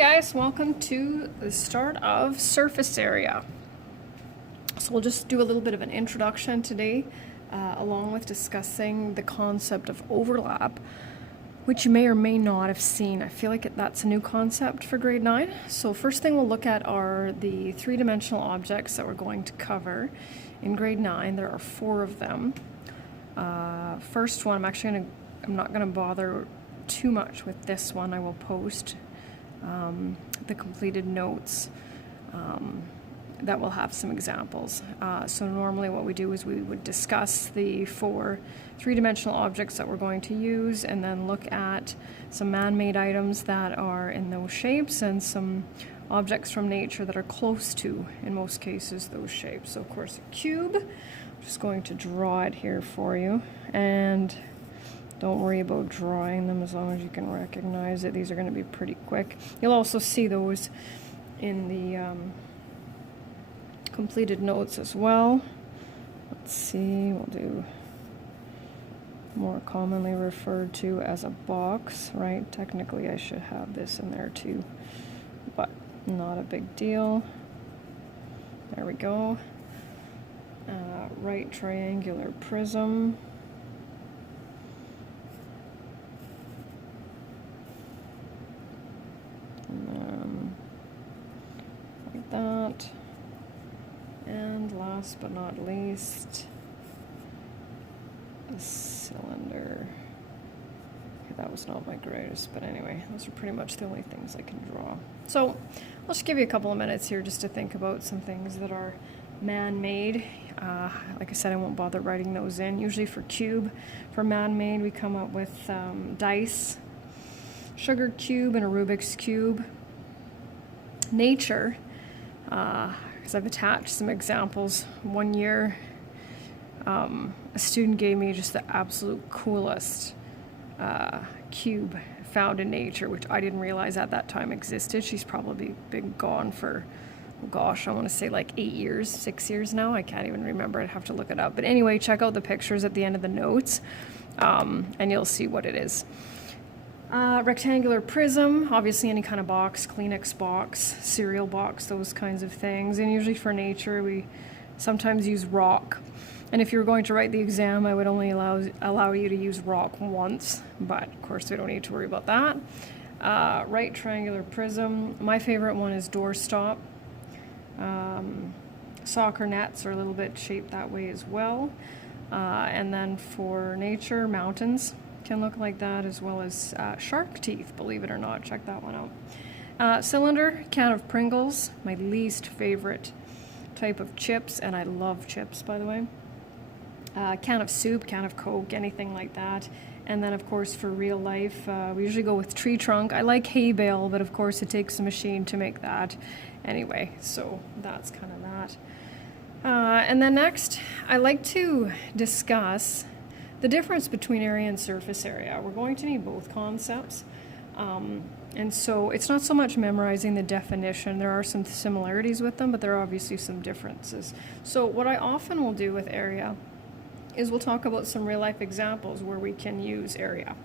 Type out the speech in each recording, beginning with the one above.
Guys, welcome to the start of surface area. So we'll just do a little bit of an introduction today, along with discussing the concept of overlap, which you may or may not have seen. I feel like that's a new concept for grade 9. So first thing we'll look at are the three-dimensional objects that we're going to cover in grade 9. There are 4 of them. First one, I'm not gonna bother too much with this one. I will post the completed notes that will have some examples. So normally what we do is we would discuss the 4 three-dimensional objects that we're going to use, and then look at some man-made items that are in those shapes and some objects from nature that are close to, in most cases, those shapes. So of course a cube, I'm just going to draw it here for you, and don't worry about drawing them as long as you can recognize it. These are going to be pretty quick. You'll also see those in the completed notes as well. Let's see, we'll do more commonly referred to as a box, right? Technically I should have this in there too, but not a big deal. There we go. Right triangular prism. Like that. And last but not least, a cylinder. Okay, that was not my greatest, but anyway, those are pretty much the only things I can draw. So I'll just give you a couple of minutes here just to think about some things that are man-made. Like I said, I won't bother writing those in. Usually for cube, for man-made, we come up with dice, sugar cube, and a Rubik's cube. Nature, because I've attached some examples. One year, a student gave me just the absolute coolest cube found in nature, which I didn't realize at that time existed. She's probably been gone for, oh gosh, I want to say like 8 years, 6 years now. I can't even remember. I'd have to look it up. But anyway, check out the pictures at the end of the notes, and you'll see what it is. Rectangular prism, obviously any kind of box, Kleenex box, cereal box, those kinds of things. And usually for nature, we sometimes use rock. And if you were going to write the exam, I would only allow you to use rock once, but of course we don't need to worry about that. Right triangular prism, my favorite one is doorstop. Soccer nets are a little bit shaped that way as well. And then for nature, mountains can look like that, as well as shark teeth, believe it or not. Check that one out. Cylinder, can of Pringles, my least favorite type of chips, and I love chips, by the way. Can of soup, can of Coke, anything like that. And then of course for real life, we usually go with tree trunk. I like hay bale, but of course it takes a machine to make that anyway, so that's kind of that. And then next, I like to discuss the difference between area and surface area. We're going to need both concepts. And so it's not so much memorizing the definition. There are some similarities with them, but there are obviously some differences. So what I often will do with area is we'll talk about some real life examples where we can use area.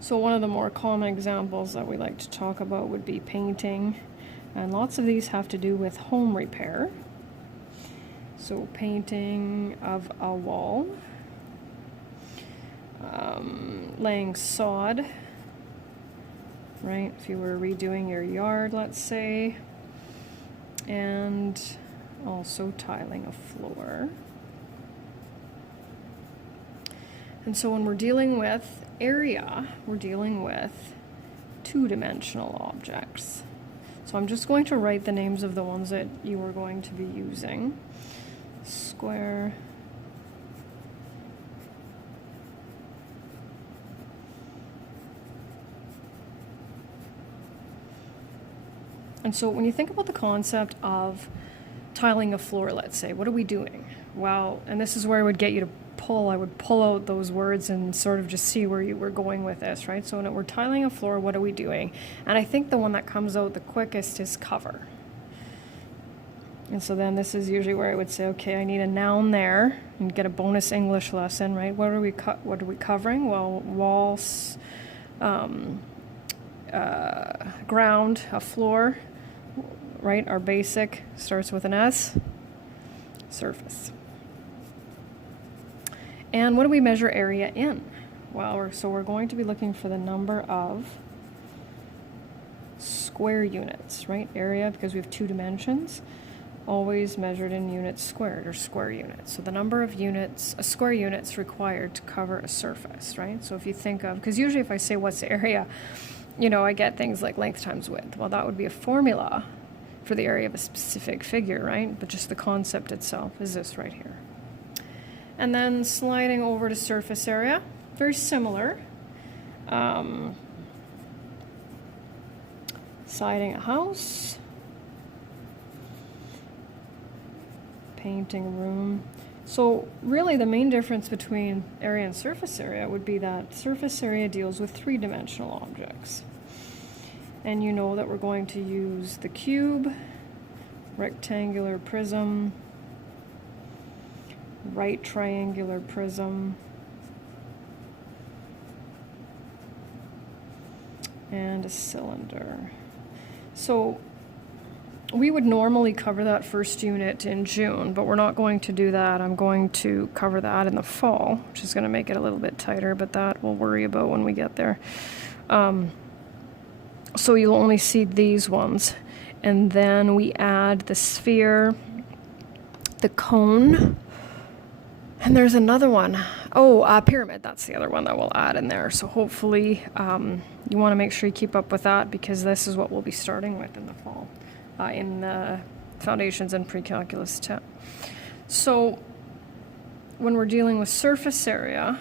So one of the more common examples that we like to talk about would be painting. And lots of these have to do with home repair. So painting of a wall. Laying sod, right, if you were redoing your yard, let's say, and also tiling a floor. And so when we're dealing with area, we're dealing with two-dimensional objects. So I'm just going to write the names of the ones that you are going to be using. Square, and so when you think about the concept of tiling a floor, let's say, what are we doing? Well, and this is where I would get you to I would pull out those words and sort of just see where you were going with this, right? So when we're tiling a floor, what are we doing? And I think the one that comes out the quickest is cover. And so then this is usually where I would say, okay, I need a noun there and get a bonus English lesson, right? What are we covering? Well, walls, ground, a floor, right? Our basic starts with an S, surface. And what do we measure area in? Well, so we're going to be looking for the number of square units, right? Area, because we have 2 dimensions, always measured in units squared, or square units. So the number of units, square units required to cover a surface, right? So if you think of, because usually if I say what's the area, you know, I get things like length times width. Well, that would be a formula for the area of a specific figure, right? But just the concept itself is this right here. And then sliding over to surface area, very similar. Siding a house, painting a room. So really the main difference between area and surface area would be that surface area deals with 3-dimensional objects. And you know that we're going to use the cube, rectangular prism, right triangular prism, and a cylinder. So we would normally cover that first unit in June, but we're not going to do that. I'm going to cover that in the fall, which is going to make it a little bit tighter, but that we'll worry about when we get there. So you'll only see these ones. And then we add the sphere, the cone, and there's another one. Oh, pyramid, that's the other one that we'll add in there. So hopefully you want to make sure you keep up with that, because this is what we'll be starting with in the fall, in the Foundations and Pre-Calculus 10. So when we're dealing with surface area,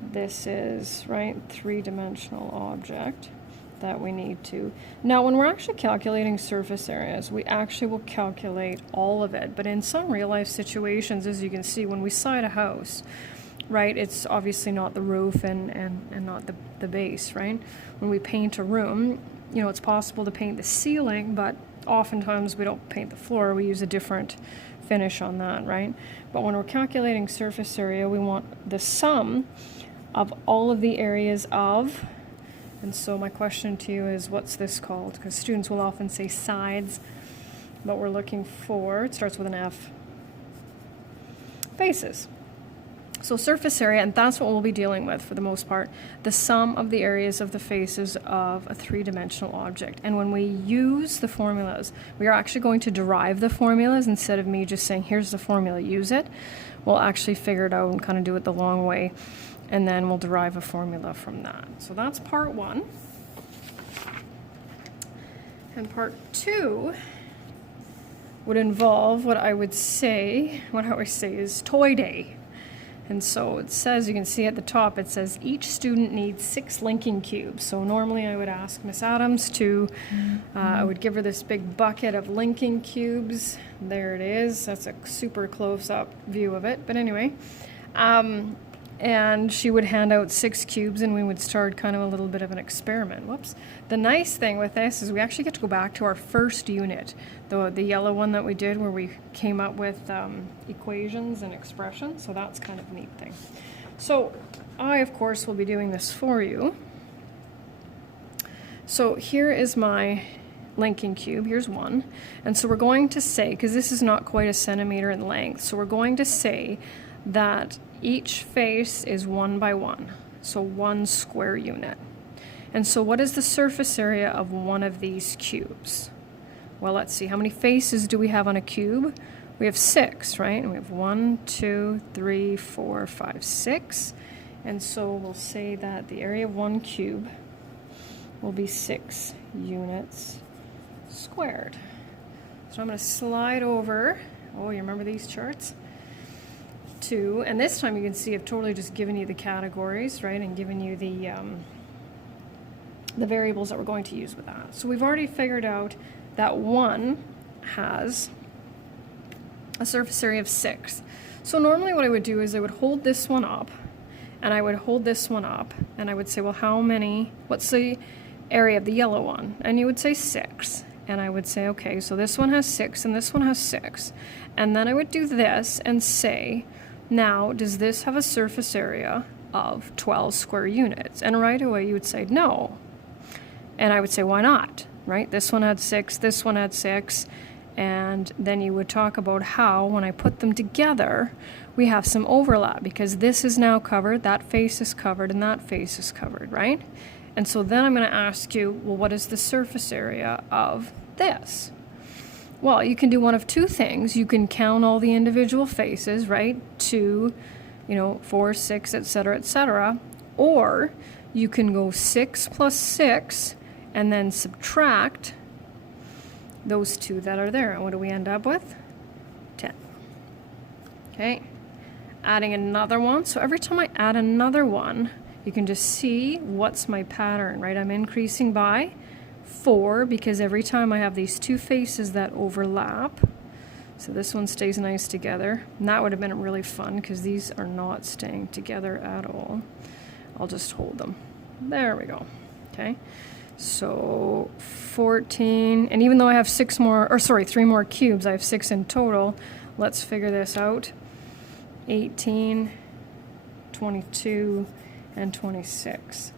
this is, right, 3-dimensional object that we need to. Now, when we're actually calculating surface areas, we actually will calculate all of it. But in some real-life situations, as you can see, when we side a house, right, it's obviously not the roof and not the base, right? When we paint a room, you know, it's possible to paint the ceiling, but oftentimes we don't paint the floor. We use a different finish on that, right? But when we're calculating surface area, we want the sum of all of the areas of. And so my question to you is, what's this called? Because students will often say sides, but we're looking for, it starts with an F, faces. So surface area, and that's what we'll be dealing with for the most part, the sum of the areas of the faces of a 3-dimensional object. And when we use the formulas, we are actually going to derive the formulas instead of me just saying, here's the formula, use it. We'll actually figure it out and kind of do it the long way, and then we'll derive a formula from that. So that's part 1. And part 2 would involve what I always say is toy day. And so it says, you can see at the top, it says each student needs 6 linking cubes. So normally I would ask Miss Adams to, I would give her this big bucket of linking cubes. There it is. That's a super close-up view of it. But anyway, and she would hand out 6 cubes, and we would start kind of a little bit of an experiment. Whoops. The nice thing with this is we actually get to go back to our first unit, the yellow one that we did where we came up with equations and expressions, so that's kind of a neat thing. So I, of course, will be doing this for you. So here is my linking cube. Here's one. And so we're going to say, because this is not quite a centimeter in length, so we're going to say that each face is 1 by 1, so 1 square unit. And so what is the surface area of one of these cubes? Well, let's see, how many faces do we have on a cube? We have 6, right? And we have 1, 2, 3, 4, 5, 6. And so we'll say that the area of 1 cube will be 6 units squared. So I'm going to slide over, oh, you remember these charts? And this time you can see I've totally just given you the categories, right, and given you the variables that we're going to use with that. So we've already figured out that 1 has a surface area of 6. So normally what I would do is I would hold this one up, and I would hold this one up, and I would say, well, what's the area of the yellow one? And you would say 6. And I would say, okay, so this one has 6, and this one has 6. And then I would do this and say, now, does this have a surface area of 12 square units? And right away you would say no. And I would say, why not, right? This one had 6, this one had 6. And then you would talk about how, when I put them together, we have some overlap because this is now covered, that face is covered, and that face is covered, right? And so then I'm going to ask you, well, what is the surface area of this? Well, you can do one of two things. You can count all the individual faces, right? 2, 4, 6, etc., etc. Or you can go 6 plus 6 and then subtract those 2 that are there. And what do we end up with? 10. Okay. Adding another one. So every time I add another one, you can just see what's my pattern, right? I'm increasing by 4 because every time I have these 2 faces that overlap. So this one stays nice together. And that would have been really fun because these are not staying together at all. I'll just hold them. There we go. Okay. So 14, and even though I have 3 more cubes, I have 6 in total. Let's figure this out. 18, 22, and 26.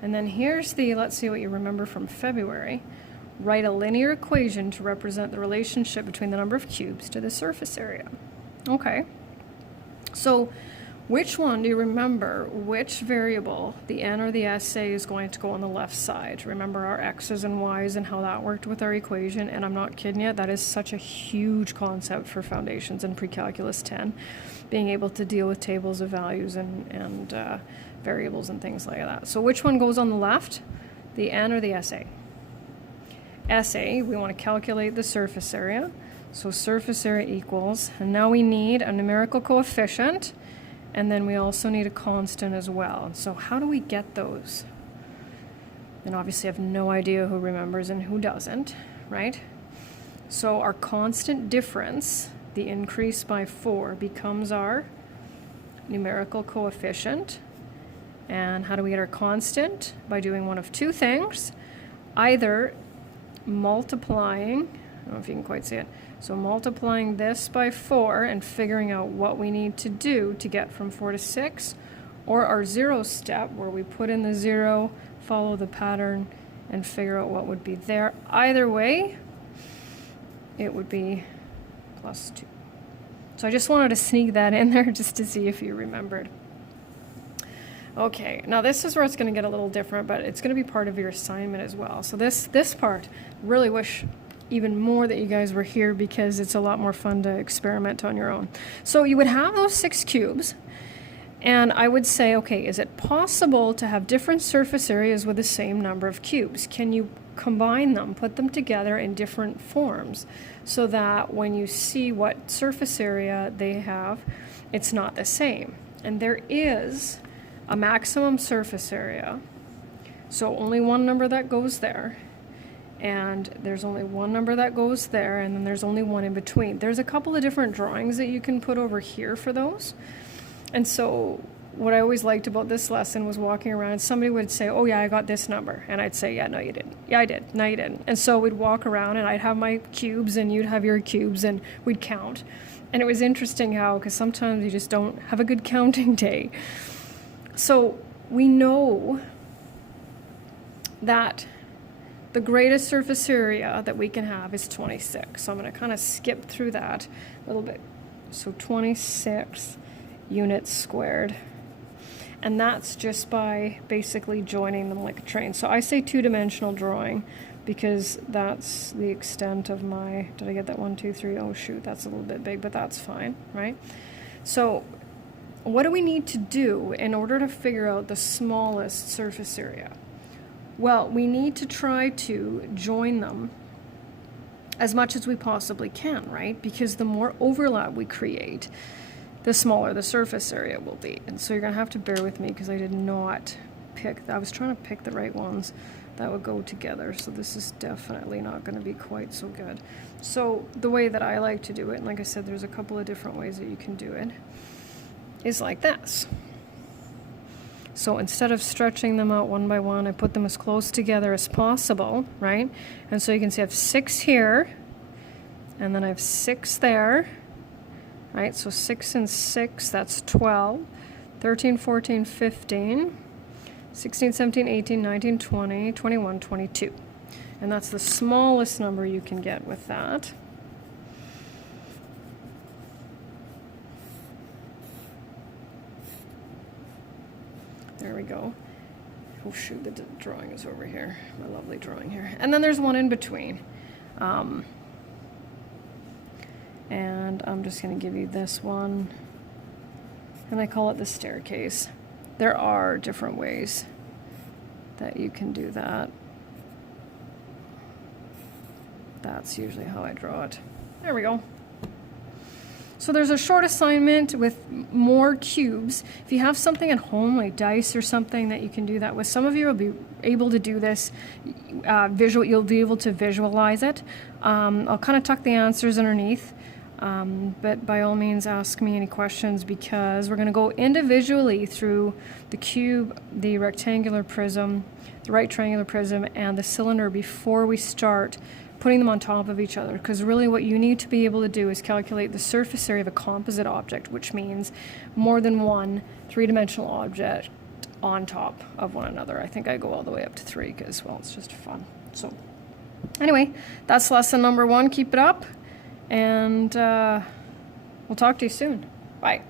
And then here's let's see what you remember from February. Write a linear equation to represent the relationship between the number of cubes to the surface area. Okay. So which one do you remember? Which variable, the n or the SA, is going to go on the left side? Remember our x's and y's and how that worked with our equation? And I'm not kidding you, that is such a huge concept for foundations and pre-calculus 10, being able to deal with tables of values and variables and things like that. So which one goes on the left? The n or the SA? SA, we want to calculate the surface area. So surface area equals, and now we need a numerical coefficient. And then we also need a constant as well. And so how do we get those? And obviously I have no idea who remembers and who doesn't, right? So our constant difference, the increase by 4, becomes our numerical coefficient. And how do we get our constant? By doing one of 2 things. Either multiplying, I don't know if you can quite see it, so multiplying this by 4 and figuring out what we need to do to get from 4 to 6, or our 0 step where we put in the 0, follow the pattern, and figure out what would be there. Either way, it would be plus 2. So I just wanted to sneak that in there just to see if you remembered. Okay, now this is where it's going to get a little different, but it's going to be part of your assignment as well. So this part, really wish even more that you guys were here because it's a lot more fun to experiment on your own. So you would have those 6 cubes, and I would say, okay, is it possible to have different surface areas with the same number of cubes? Can you combine them, put them together in different forms so that when you see what surface area they have, it's not the same? And there is a maximum surface area, so only one number that goes there. And there's only one number that goes there, and then there's only one in between. There's a couple of different drawings that you can put over here for those. And so what I always liked about this lesson was walking around and somebody would say, oh yeah, I got this number. And I'd say, yeah, no, you didn't. Yeah, I did. No, you didn't. And so we'd walk around and I'd have my cubes and you'd have your cubes and we'd count. And it was interesting how, because sometimes you just don't have a good counting day. So we know that the greatest surface area that we can have is 26. So I'm going to kind of skip through that a little bit. So 26 units squared. And that's just by basically joining them like a train. So I say 2-dimensional drawing because that's the extent of my, did I get that 1, 2, 3? Oh shoot, that's a little bit big, but that's fine, right? So what do we need to do in order to figure out the smallest surface area? Well, we need to try to join them as much as we possibly can, right? Because the more overlap we create, the smaller the surface area will be. And so you're going to have to bear with me because I did not pick, I was trying to pick the right ones that would go together. So this is definitely not going to be quite so good. So the way that I like to do it, and like I said, there's a couple of different ways that you can do it, is like this. So instead of stretching them out one by one, I put them as close together as possible, right? And so you can see I have 6 here, and then I have 6 there, right? So 6 and 6, that's 12. 13, 14, 15. 16, 17, 18, 19, 20, 21, 22. And that's the smallest number you can get with that. There we go. Oh shoot, the drawing is over here. My lovely drawing here. And then there's one in between. And I'm just going to give you this one. And I call it the staircase. There are different ways that you can do that. That's usually how I draw it. There we go. So there's a short assignment with more cubes. If you have something at home, like dice or something that you can do that with, some of you will be able to do this you'll be able to visualize it. I'll kind of tuck the answers underneath, but by all means ask me any questions, because we're going to go individually through the cube, the rectangular prism, the right triangular prism, and the cylinder before we start putting them on top of each other, because really what you need to be able to do is calculate the surface area of a composite object, which means more than one three-dimensional object on top of one another. I think I go all the way up to 3 because, well, it's just fun. So anyway, that's lesson number 1. Keep it up, and we'll talk to you soon. Bye.